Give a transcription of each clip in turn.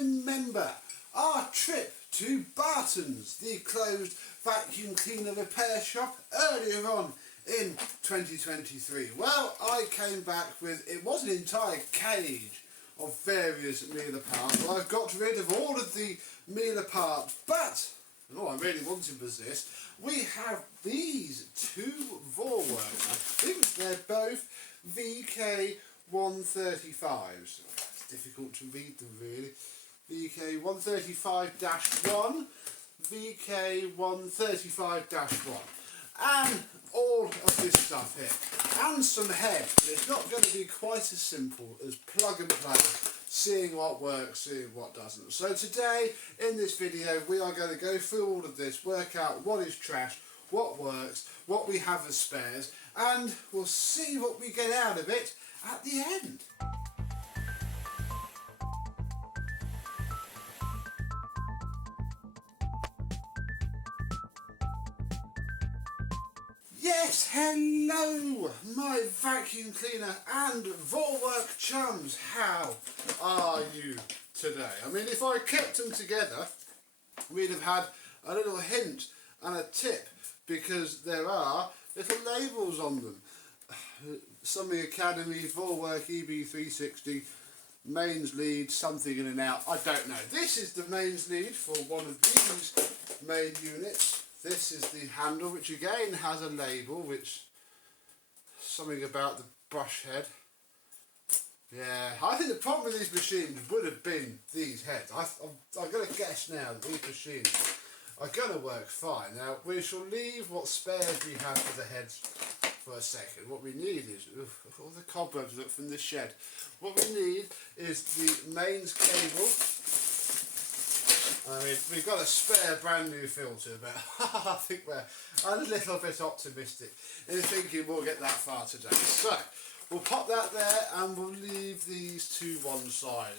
remember our trip to Barton's, the closed vacuum cleaner repair shop earlier on in 2023. Well, I came back with, it was an entire cage of various Miele parts. Well, I've got rid of all of the Miele parts, but all I really wanted was this. We have these two Vorwerk. I think they're both VK135's. It's difficult to read them really. VK135-1, VK135-1, and all of this stuff here, and some heads. It's not going to be quite as simple as plug and play, seeing what works, seeing what doesn't. So today, in this video, we are going to go through all of this, work out what is trash, what works, what we have as spares, and we'll see what we get out of it at the end. Yes, hello, my vacuum cleaner and Vorwerk chums. How are you today? I mean, if I kept them together, we'd have had a little hint and a tip, because there are little labels on them. Something Academy, Vorwerk EB360, mains lead, something in and out, I don't know. This is the mains lead for one of these main units. This is the handle, which again has a label, which something about the brush head. Yeah, I think the problem with these machines would have been these heads. I've got to guess now that these machines are going to work fine. Now, we shall leave what spares we have for the heads for a second. What we need is, all the cobwebs look from the shed. What we need is the mains cable. I mean, we've got a spare brand new filter, but I think we're a little bit optimistic in thinking we'll get that far today. So, we'll pop that there and we'll leave these to one side.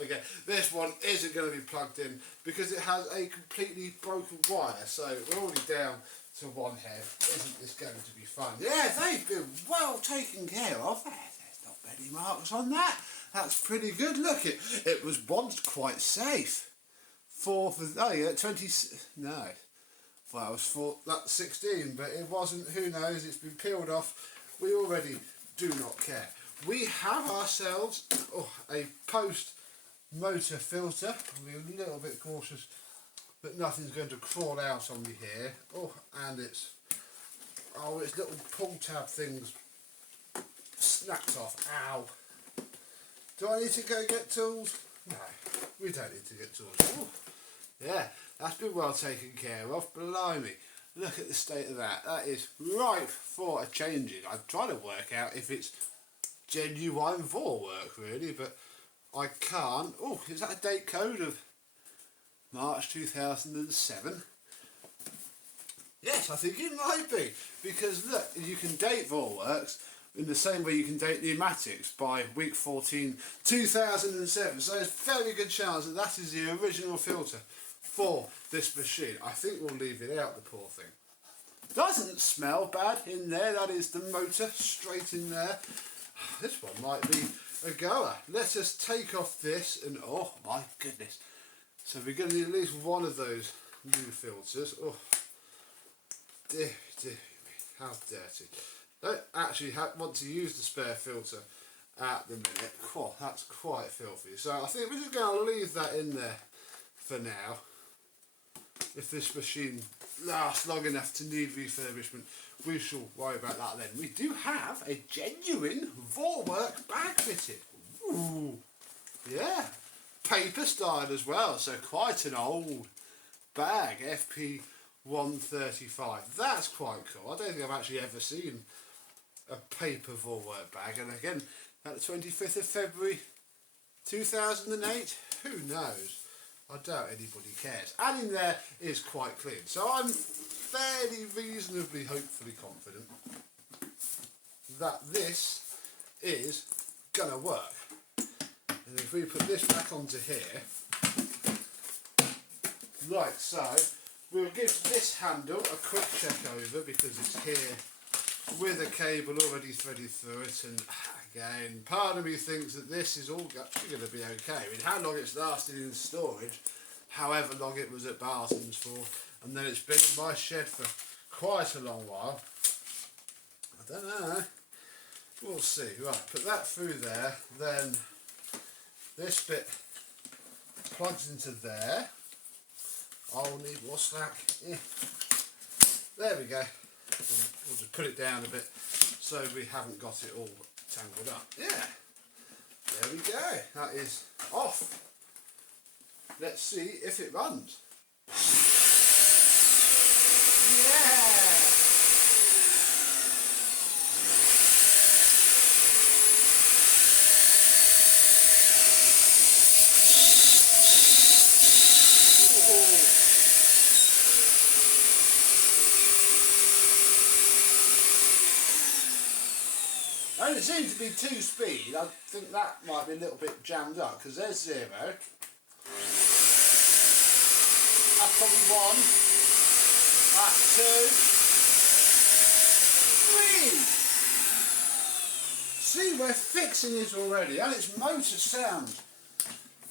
Okay, this one isn't going to be plugged in because it has a completely broken wire, so we're already down to one head. Isn't this going to be fun? Yeah, they've been well taken care of. There's not many marks on that. That's pretty good. Look, it was once quite safe. 16, but it wasn't. Who knows? It's been peeled off. We already do not care. We have ourselves a post motor filter. We're a little bit cautious that nothing's going to crawl out on me here. And its little pull tab things snapped off. Ow. Do I need to go get tools? No, we don't need to get tools. Yeah, that's been well taken care of. Blimey, look at the state of that. That is ripe for a changing. I'm trying to work out if it's genuine Vorwerk really, but I can't. Is that a date code of March 2007? Yes, I think it might be, because look, you can date Vorwerks in the same way you can date pneumatics by week 14 2007, so there's a very good chance that that is the original filter for this machine. I think we'll leave it out, the poor thing. Doesn't smell bad in there. That is the motor straight in there. This one might be a goer. Let us take off this and oh my goodness, so we're going to need at least one of those new filters. Dear me, how dirty. Don't actually want to use the spare filter at the minute. That's quite filthy. So I think we're just going to leave that in there for now. If this machine lasts long enough to need refurbishment, we shall worry about that then. We do have a genuine Vorwerk bag fitted. Ooh, yeah, paper style as well. So quite an old bag, FP135. That's quite cool. I don't think I've actually ever seen a paper Vorwerk bag, and again at the 25th of February 2008, who knows? I doubt anybody cares. And in there is quite clean, so I'm fairly reasonably hopefully confident that this is gonna work. And if we put this back onto here like so, we'll give this handle a quick check over because it's here with a cable already threaded through it, and Again, part of me thinks that this is all actually going to be okay. I mean, how long it's lasted in storage, however long it was at Barton's for, and then it's been in my shed for quite a long while. I don't know. We'll see. Right, put that through there, then this bit plugs into there. I'll need more slack. Yeah. There we go. We'll just put it down a bit so we haven't got it all tangled up. Yeah. There we go. That is off. Let's see if it runs. Yeah. And it seems to be 2 speed. I think that might be a little bit jammed up because there's 0. That's probably 1. That's 2. 3. See, we're fixing it already, and its motor sounds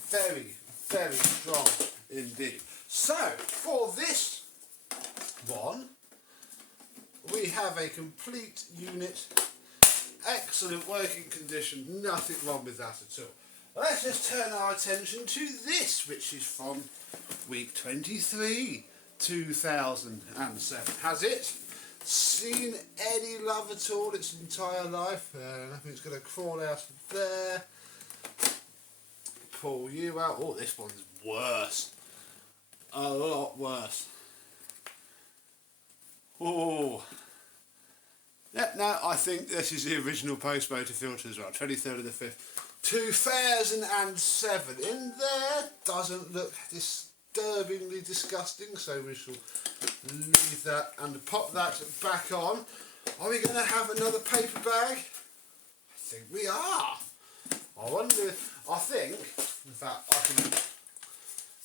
very, very strong indeed. So, for this one, we have a complete unit. Excellent working condition, nothing wrong with that at all. Let's just turn our attention to this, which is from week 23, 2007. Has it seen any love at all its entire life? Nothing's going to crawl out of there. Pull you out. Oh, this one's worse. A lot worse. Oh. Yeah, no, I think this is the original post motor filter as well, 23rd of the 5th, 2007. In there, doesn't look disturbingly disgusting, so we shall leave that and pop that back on. Are we going to have another paper bag? I think we are. I wonder, I think, in fact, I can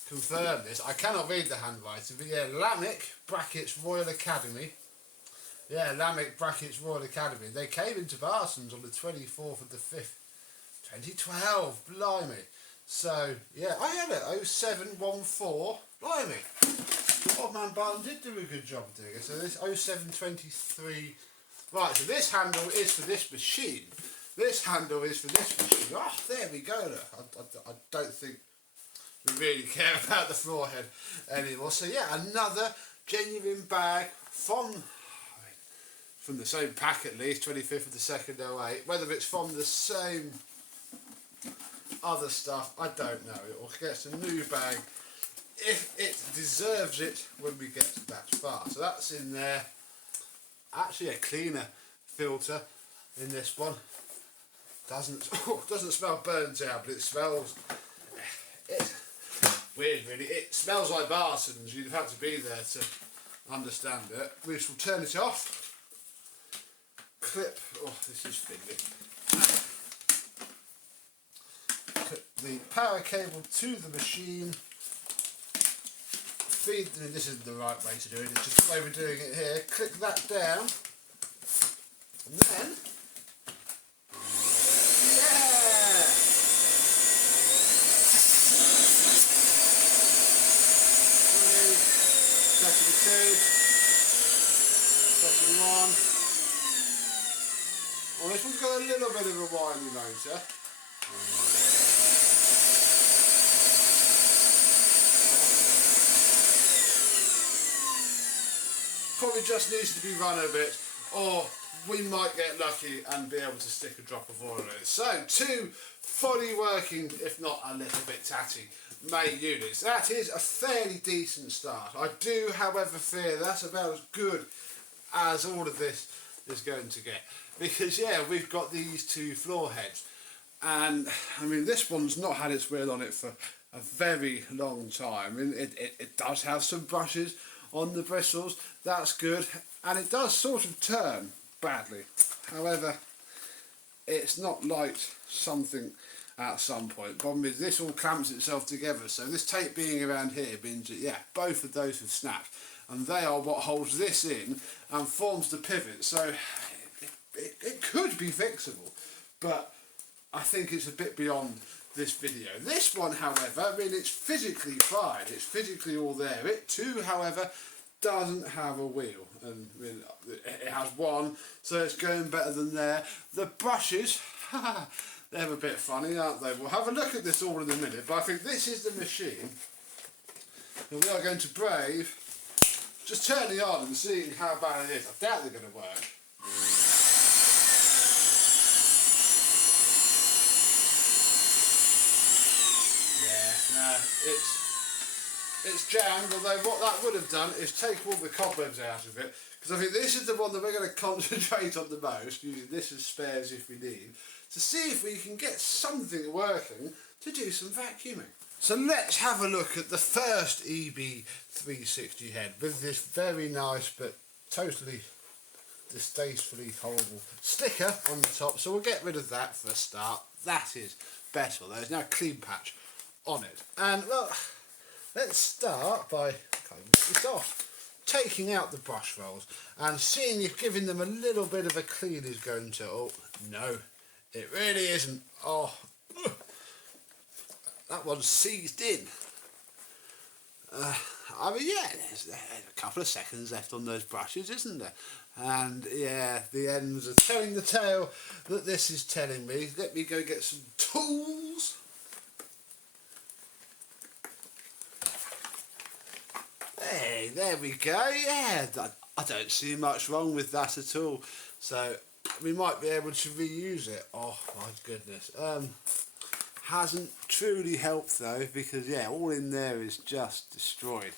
confirm this. I cannot read the handwriting, but yeah, Lamech, brackets, Royal Academy. Yeah, Lamech brackets Royal Academy. They came into Barton's on the 24th of the 5th, 2012. Blimey. So, yeah, I had it, 0714. Blimey. Old man Barton did do a good job doing it. So this 0723. Right, so this handle is for this machine. This handle is for this machine. Oh, there we go. I don't think we really care about the floor head anymore. So, yeah, another genuine bag from the same pack at least, 25th of the 2nd, 08. Whether it's from the same other stuff, I don't know. It will get a new bag if it deserves it when we get that far. So that's in there. Actually a cleaner filter in this one. Doesn't smell burnt out, but it smells, it's weird really. It smells like Barton's. You'd have had to be there to understand it. We shall turn it off. Clip, oh this is fiddly. Clip the power cable to the machine. Feed, this isn't the right way to do it, it's just the way we're doing it here. Click that down. And then, yeah! Setting 2. Setting 1. Well, this one's got a little bit of a winding motor. Probably just needs to be run a bit, or we might get lucky and be able to stick a drop of oil in it. So, 2 fully working, if not a little bit tatty, main units. That is a fairly decent start. I do, however, fear that's about as good as all of this is going to get. Because, yeah, we've got these 2 floor heads. And, I mean, this one's not had its wheel on it for a very long time. I mean, it does have some brushes on the bristles. That's good. And it does sort of turn badly. However, it's not like something at some point. Problem is, this all clamps itself together. So this tape being around here means that, yeah, both of those have snapped. And they are what holds this in and forms the pivot. So it could be fixable, but I think it's a bit beyond this video. This one, however, I mean, it's physically fine. It's physically all there. It too, however, doesn't have a wheel, and I mean, it has one, so it's going better than there. The brushes, they're a bit funny, aren't they? We'll have a look at this all in a minute, but I think this is the machine that we are going to brave just turning on and seeing how bad it is. I doubt they're going to work. Yeah, no, it's jammed, although what that would have done is take all the cobwebs out of it, because I think this is the one that we're going to concentrate on the most, using this as spares if we need, to see if we can get something working to do some vacuuming. So let's have a look at the first EB360 head with this very nice but totally distastefully horrible sticker on the top. So we'll get rid of that for a start. That is better. There's now a clean patch on it. And well, let's start by cutting this off, taking out the brush rolls and seeing if giving them a little bit of a clean is going to... Oh, no, it really isn't. Oh, that one's seized in. I mean, yeah, there's a couple of seconds left on those brushes, isn't there? And yeah, the ends are telling the tale that this is telling me. Let me go get some tools. Hey, there we go. Yeah, I don't see much wrong with that at all. So we might be able to reuse it. Oh my goodness. Hasn't truly helped though, because yeah, all in there is just destroyed.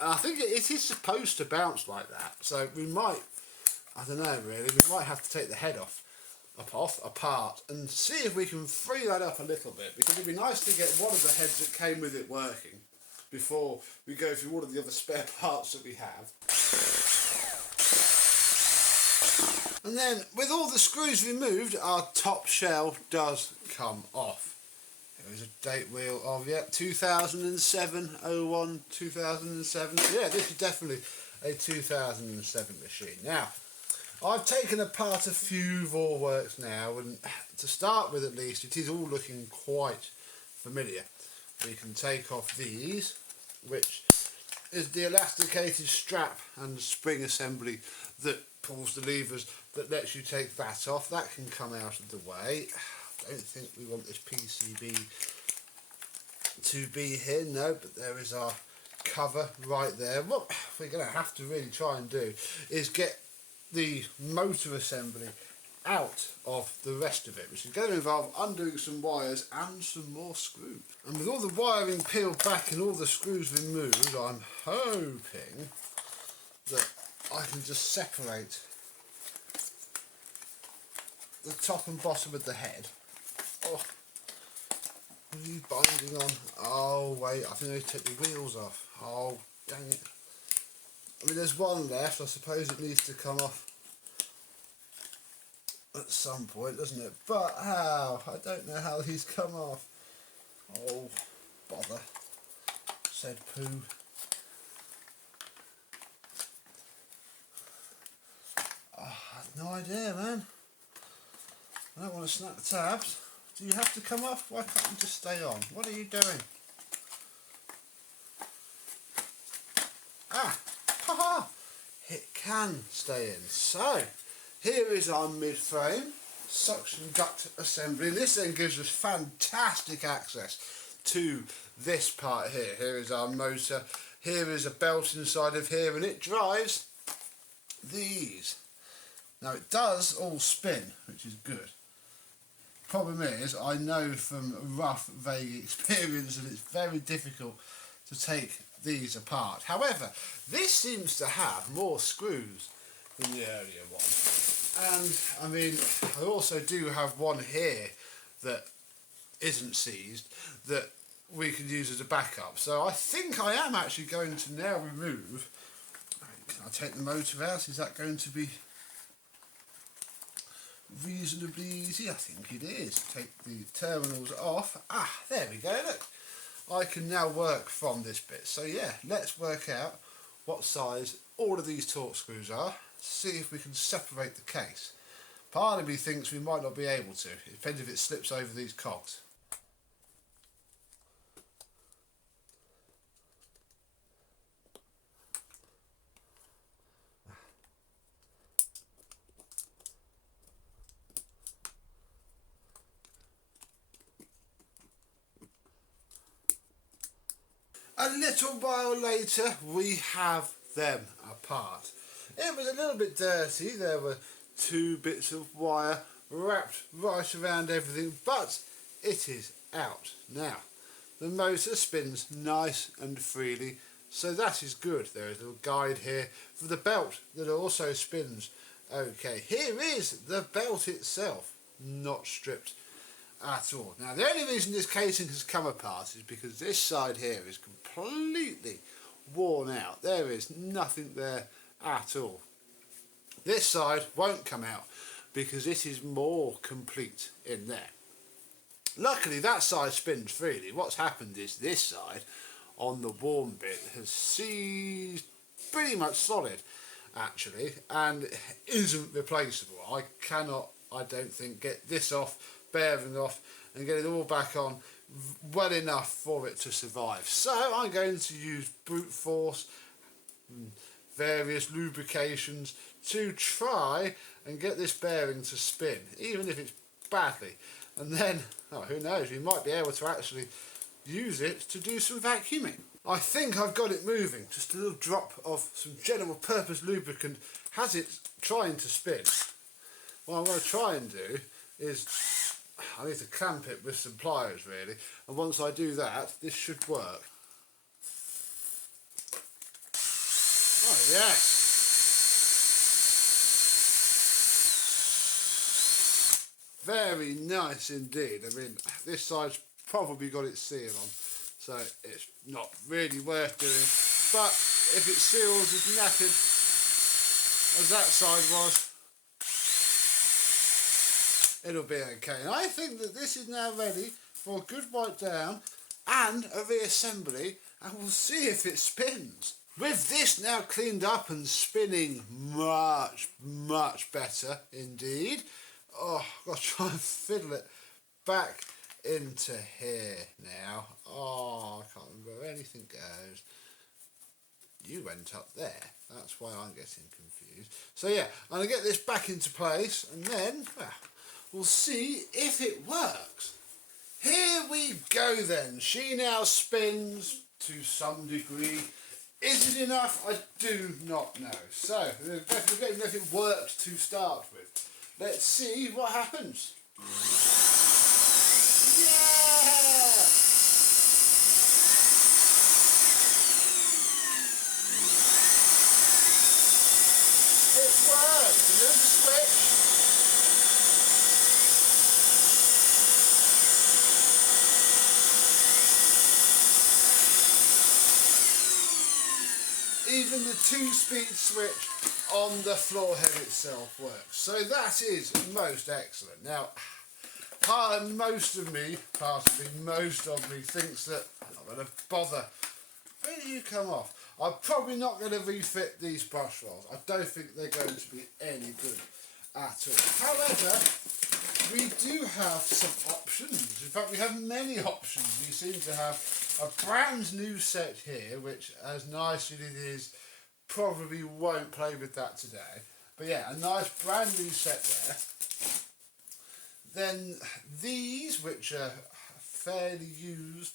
I think it is supposed to bounce like that, so we might, I don't know really, we might have to take the head apart and see if we can free that up a little bit, because it'd be nice to get one of the heads that came with it working before we go through all of the other spare parts that we have. And then, with all the screws removed, our top shell does come off. There is a date wheel of, yeah, 2007, 01, 2007. Yeah, this is definitely a 2007 machine. Now, I've taken apart a few Vorwerks now, and to start with at least, it is all looking quite familiar. We can take off these, which is the elasticated strap and spring assembly that pulls the levers, that lets you take that off. That can come out of the way. I don't think we want this PCB to be here, no, but there is our cover right there. What we're going to have to really try and do is get the motor assembly out of the rest of it, which is going to involve undoing some wires and some more screws. And with all the wiring peeled back and all the screws removed, I'm hoping that I can just separate the top and bottom of the head. Oh, what are you binding on? Oh wait, I think I need to take the wheels off. Oh, dang it. I mean, there's one left. I suppose it needs to come off at some point, doesn't it? But how? I don't know how these come off. Oh, bother. Said poo. Oh, I have no idea, man. I don't want to snap the tabs. Do you have to come off? Why can't you just stay on? What are you doing? Ah! Ha-ha! It can stay in. So, here is our mid-frame suction duct assembly. And this then gives us fantastic access to this part here. Here is our motor. Here is a belt inside of here, and it drives these. Now it does all spin, which is good. Problem is, I know from rough, vague experience that it's very difficult to take these apart. However, this seems to have more screws than the earlier one. And, I mean, I also do have one here that isn't seized that we can use as a backup. So I think I am actually going to now remove... Can I take the motor out? Is that going to be reasonably easy? I think it is. Take the terminals off. Ah, there we go, look. I can now work from this bit. So yeah, let's work out what size all of these torque screws are, see if we can separate the case. Part of me thinks we might not be able to. It depends if it slips over these cogs. A little while later, we have them apart. It was a little bit dirty. There were 2 bits of wire wrapped right around everything, but it is out now. The motor spins nice and freely, so that is good. There is a little guide here for the belt that also spins okay. Here is the belt itself, not stripped at all. Now, the only reason this casing has come apart is because this side here is completely worn out. There is nothing there at all. This side won't come out because it is more complete in there. Luckily, that side spins freely. What's happened is this side on the worn bit has seized pretty much solid, actually, and isn't replaceable. I cannot, I don't think, get this off, bearing off, and get it all back on well enough for it to survive. So I'm going to use brute force and various lubrications to try and get this bearing to spin, even if it's badly. And then, oh, who knows, we might be able to actually use it to do some vacuuming. I think I've got it moving. Just a little drop of some general purpose lubricant has it trying to spin. What I'm going to try and do is, I need to clamp it with some pliers really, and once I do that, this should work. Oh yes! Very nice indeed. I mean, this side's probably got its seal on, so it's not really worth doing, but if it seals as knackered as that side was, it'll be okay. And I think that this is now ready for a good wipe down and a reassembly, and we'll see if it spins. With this now cleaned up and spinning much, much better indeed, oh, I've got to try and fiddle it back into here now. Oh, I can't remember where anything goes. You went up there. That's why I'm getting confused. So yeah, I'm going to get this back into place, and then, well, we'll see if it works. Here we go then. She now spins to some degree. Is it enough? I do not know. So, we're definitely getting if it worked to start with. Let's see what happens. Yeah! It worked. There's a switch. Even the 2-speed switch on the floor head itself works. So that is most excellent. Now, most of me thinks that I'm not going to bother. Where do you come off? I'm probably not going to refit these brush rolls. I don't think they're going to be any good at all. However, we do have some options. In fact, we have many options. We seem to have a brand new set here, which, as nice as it is, probably won't play with that today. But yeah, a nice brand new set there. Then these, which are fairly used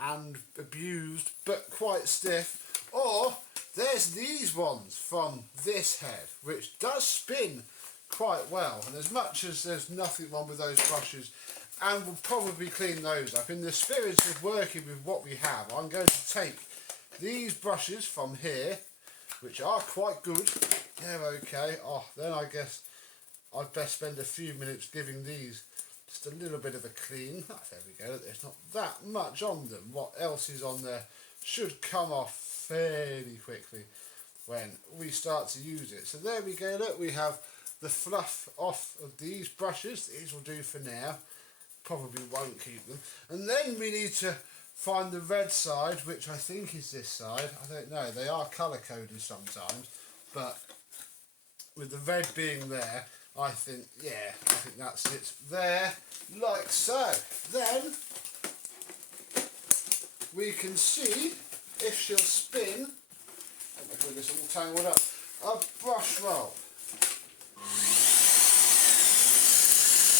and abused, but quite stiff. Or there's these ones from this head, which does spin quite well. And as much as there's nothing wrong with those brushes, and we'll probably clean those up. In the spirit of working with what we have, I'm going to take these brushes from here, which are quite good. They're okay. Oh, then I guess I'd best spend a few minutes giving these just a little bit of a clean. Oh, there we go. There's not that much on them. What else is on there should come off fairly quickly when we start to use it. So there we go. Look, we have the fluff off of these brushes. These will do for now. Probably won't keep them. And then we need to find the red side, which I think is this side. I don't know. They are colour coded sometimes, but with the red being there, I think that sits there like so. Then we can see if she'll spin, oh my goodness, I'm all tangled up, a brush roll.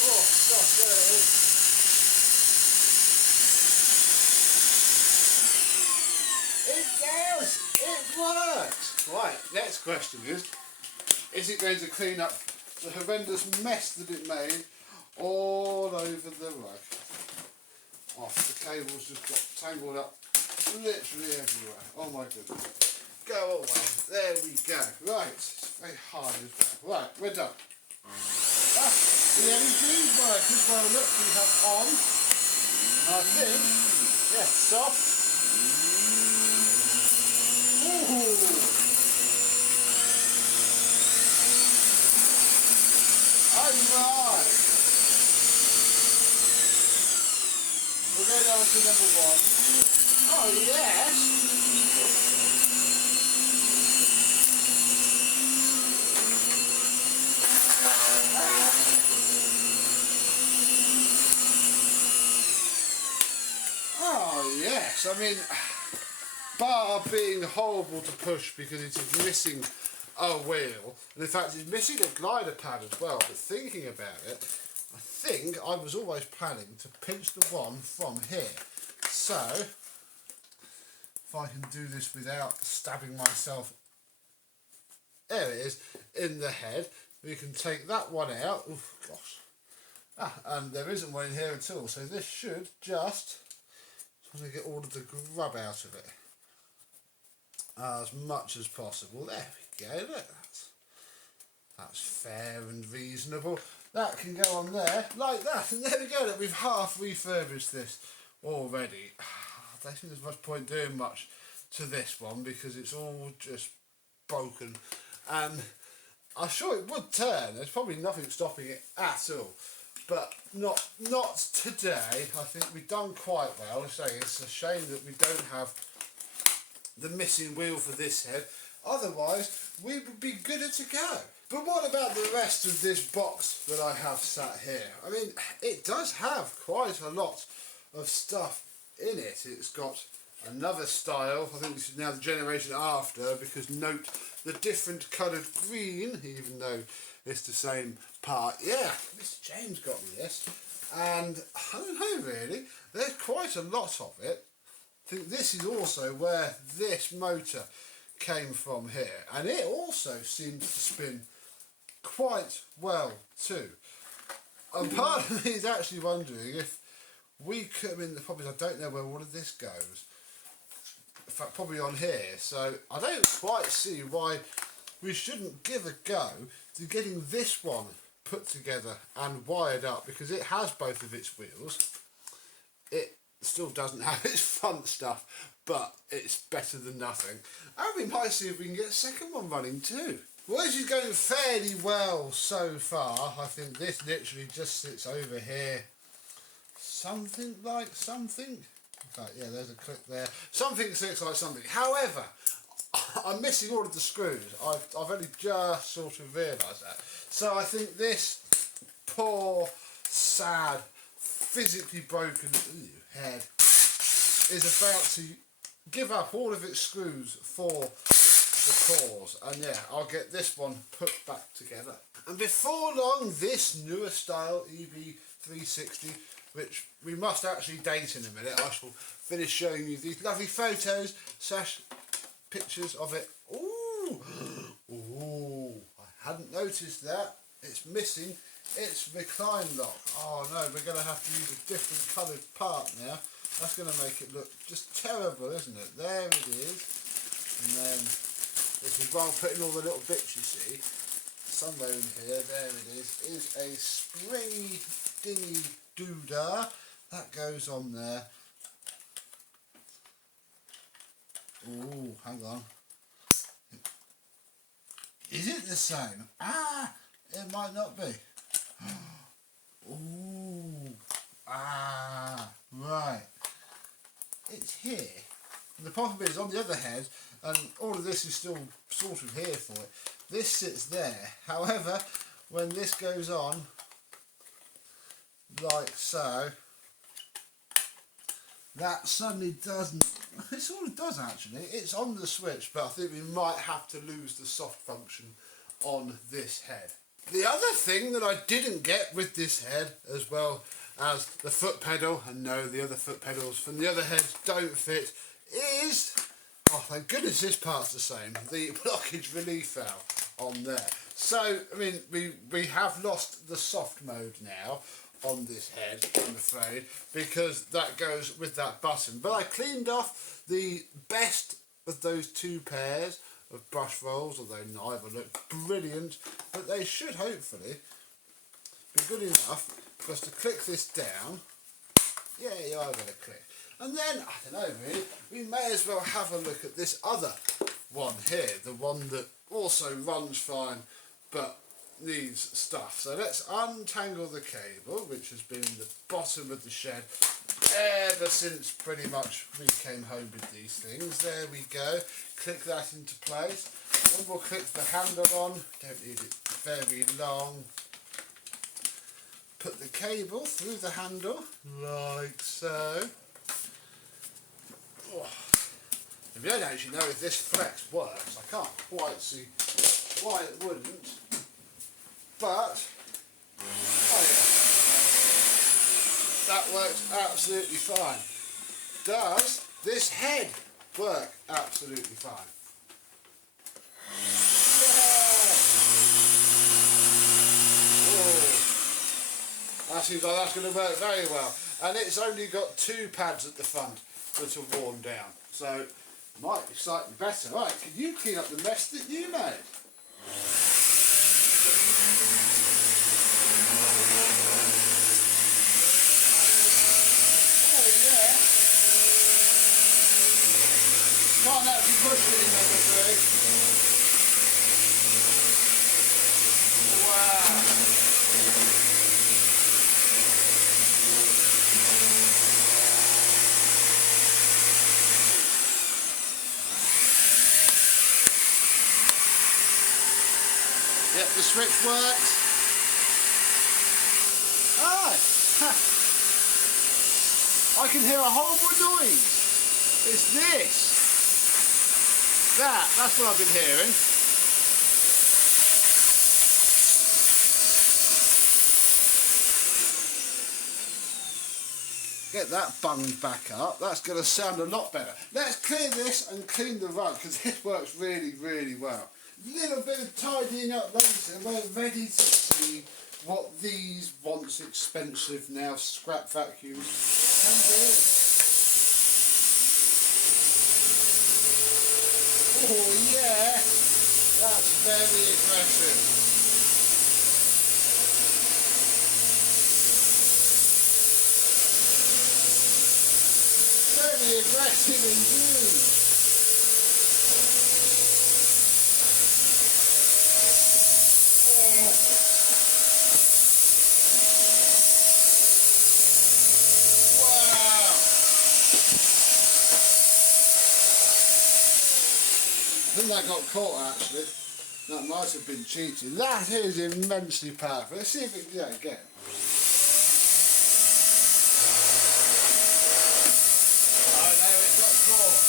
Oh gosh, there it is. It does! It works! Right, next question is it going to clean up the horrendous mess that it made all over the rug? Oh, the cables just got tangled up literally everywhere. Oh my goodness. Go away. There we go. Right, it's very hard as well. Right, we're done. The LEDs work as well. Look, we have on, I think, yeah, soft. Ooh. Alright. We'll go down to number 1. Oh yes! Oh yes, I mean, bar being horrible to push because it is missing a wheel, and in fact it's missing a glider pad as well, but thinking about it, I think I was always planning to pinch the one from here. So, if I can do this without stabbing myself, there it is, in the head, we can take that one out. Oof, gosh. And there isn't one in here at all, so this should just try to get all of the grub out of it as much as possible. There we go, look, that's fair and reasonable. That can go on there like that, and there we go. Look, we've half refurbished this already. I don't think there's much point doing much to this one because it's all just broken, and I'm sure it would turn. There's probably nothing stopping it at all, but not today. I think we've done quite well. I say it's a shame that we don't have the missing wheel for this head, otherwise we would be gooder to go. But what about the rest of this box that I have sat here? I mean, it does have quite a lot of stuff in it. It's got another style, I think this is now the generation after, because note the different coloured green, even though it's the same part. Yeah, Mr. James got me this, and I don't know really, there's quite a lot of it. I think this is also where this motor came from here, and it also seems to spin quite well too. And part of me is actually wondering if we could, I mean the problem is I don't know where all of this goes. In fact, probably on here, so I don't quite see why we shouldn't give a go to getting this one put together and wired up, because it has both of its wheels. It still doesn't have its front stuff, but it's better than nothing. And we might see if we can get a second one running too. Well, this is going fairly well so far. I think this literally just sits over here. Something like something. In fact, yeah, there's a clip there. Something sits like something. However, I'm missing all of the screws. I've only just sort of realised that. So I think this poor, sad, physically broken head is about to give up all of its screws for the cause, and yeah, I'll get this one put back together. And before long, this newer style EV360, which we must actually date in a minute, I shall finish showing you these lovely photos / pictures of it. Ooh, ooh, I hadn't noticed that. It's missing its recline lock. Oh no, we're going to have to use a different coloured part now. That's going to make it look just terrible, isn't it? There it is. And then this is while putting all the little bits, you see, somewhere in here, there it is a springy dingy doodah. That goes on there. Ooh, hang on. Is it the same? Ah, it might not be. Ooh, ah, right. It's here. And the problem is, on the other hand, and all of this is still sort of here for it, this sits there. However, when this goes on, like so, that suddenly doesn't, it sort of does actually, it's on the switch, but I think we might have to lose the soft function on this head. The other thing that I didn't get with this head, as well as the foot pedal, and no, the other foot pedals from the other heads don't fit, is, oh thank goodness this part's the same, the blockage relief valve on there. So, I mean, we have lost the soft mode now on this head, I'm afraid, because that goes with that button. But I cleaned off the best of those two pairs of brush rolls, although neither look brilliant, but they should hopefully be good enough for us to click this down. Yeah, you are going to click. And then, I don't know really, we may as well have a look at this other one here, the one that also runs fine but needs stuff. So let's untangle the cable, which has been in the bottom of the shed ever since pretty much we came home with these things. There we go. Click that into place. Then we'll click the handle on. Don't need it very long. Put the cable through the handle, like so. Oh. We don't actually know if this flex works. I can't quite see why it wouldn't. But, oh yeah, that works absolutely fine. Does this head work absolutely fine? Yeah! Oh. That seems like that's going to work very well. And it's only got two pads at the front that are worn down. So, might be slightly better. Right, can you clean up the mess that you made? Can't actually push it in there, I'm afraid. Wow. Yep, the switch works. Ah! I can hear a horrible noise. It's this. That's what I've been hearing. Get that bunged back up. That's going to sound a lot better. Let's clear this and clean the rug, because this works really, really well. Little bit of tidying up later. We're ready to see what these once expensive now scrap vacuums can do. Oh yeah, that's very aggressive. Very aggressive indeed. I think that got caught actually. That might have been cheating. That is immensely powerful. Let's see if we can do that again. Oh no, it got caught.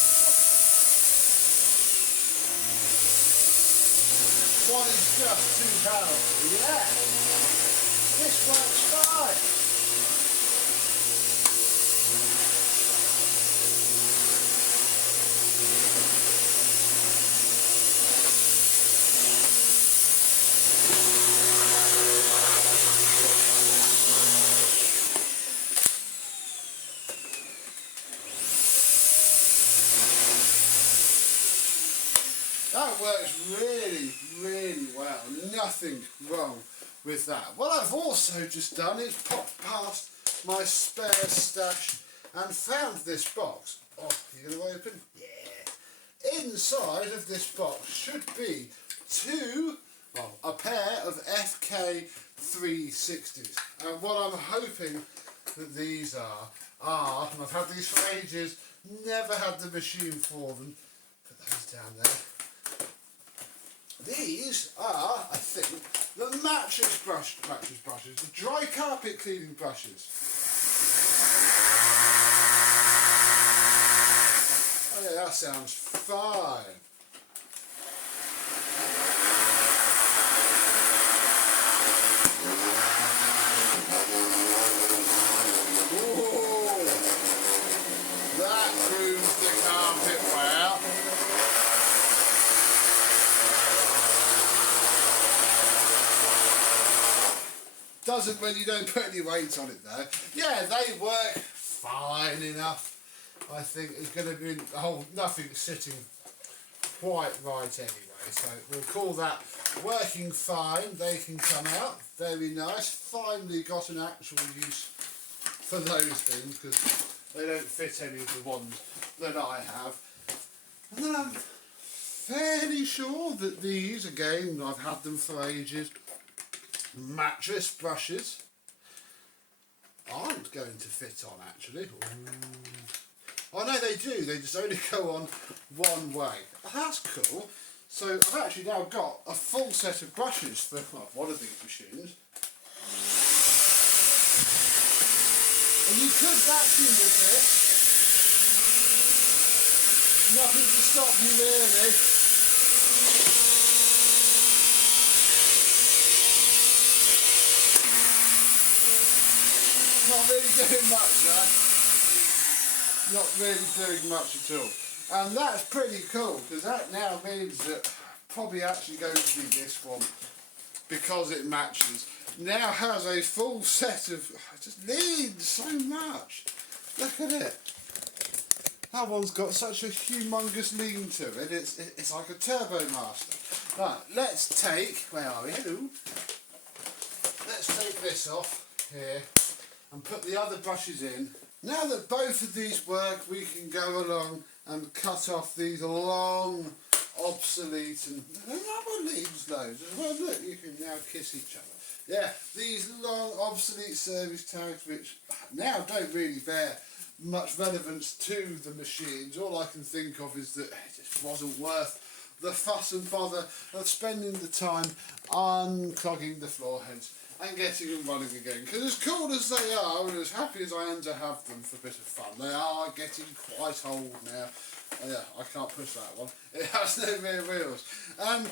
One is just too powerful. Yeah. This works fine. That works really, really well. Nothing wrong with that. What I've also just done is popped past my spare stash and found this box. Oh, you going to open? Yeah. Inside of this box should be a pair of VK135's. And what I'm hoping that these are, and I've had these for ages, never had the machine for them. Put those down there. These are, I think, the mattress brushes, the dry carpet cleaning brushes. Oh yeah, that sounds fine. Ooh, that grooves the carpet well. Doesn't when you don't put any weight on it though. Yeah, they work fine enough. I think it's going to be nothing sitting quite right anyway. So we'll call that working fine. They can come out. Very nice. Finally got an actual use for those things because they don't fit any of the ones that I have. And then I'm fairly sure that these, again, I've had them for ages, mattress brushes aren't going to fit on actually. Oh no, they do, they just only go on one way. That's cool. So I've actually now got a full set of brushes for one of these machines. And you could vacuum with this. Nothing to stop you really. Not really doing much there. Not really doing much at all. And that's pretty cool because that now means that probably actually going to be this one, because it matches, now has a full set of, it just needs so much. Look at it. That one's got such a humongous lean to it, it's like a Turbo Master. Right, let's take, where are we? Hello. Let's take this off here and put the other brushes in. Now that both of these work, we can go along and cut off these long, obsolete, and rubber leaves those as well. Look, you can now kiss each other. Yeah, these long, obsolete service tags, which now don't really bear much relevance to the machines. All I can think of is that it just wasn't worth the fuss and bother of spending the time unclogging the floor heads and getting them running again. Because as cool as they are, and as happy as I am to have them for a bit of fun, they are getting quite old now. Yeah, I can't push that one. It has no rear wheels. And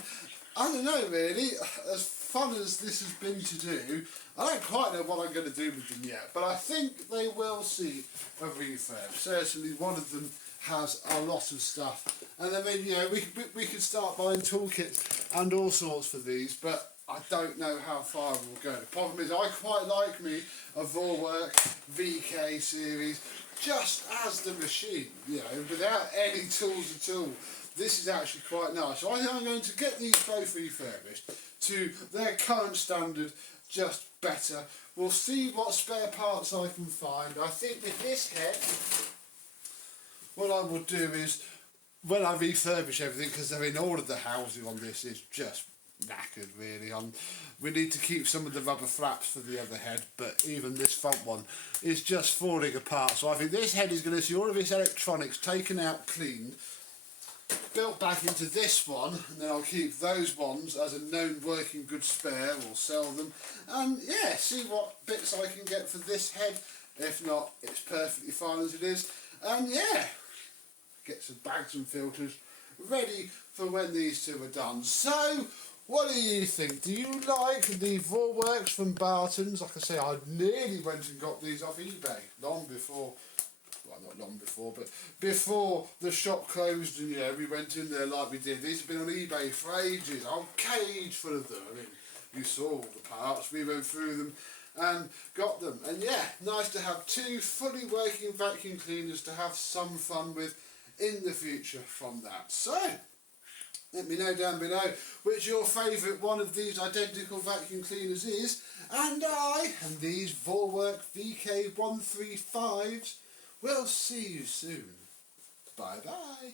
I don't know really, as fun as this has been to do, I don't quite know what I'm going to do with them yet, but I think they will see a refurb. Certainly one of them has a lot of stuff. And I mean, you know, we could start buying toolkits and all sorts for these, but I don't know how far we'll go. The problem is I quite like me a Vorwerk VK series just as the machine, you know, without any tools at all. This is actually quite nice. So I think I'm going to get these both refurbished to their current standard, just better. We'll see what spare parts I can find. I think with this head, what I will do is, when I refurbish everything, because they're in order, the housing on this is just knackered really. We need to keep some of the rubber flaps for the other head, but even this front one is just falling apart. So I think this head is going to see all of its electronics taken out, cleaned, built back into this one, and then I'll keep those ones as a known working good spare, or sell them, and yeah, see what bits I can get for this head. If not, it's perfectly fine as it is. And yeah, get some bags and filters ready for when these two are done. So what do you think? Do you like the Vorwerks from Barton's? Like I say, I nearly went and got these off eBay long before, well not long before, but before the shop closed, and yeah, we went in there like we did. These have been on eBay for ages, a whole cage full of them. I mean, you saw all the parts, we went through them and got them. And yeah, nice to have two fully working vacuum cleaners to have some fun with in the future from that. So let me know down below which your favourite one of these identical vacuum cleaners is, and I and these Vorwerk VK135's will see you soon. Bye bye.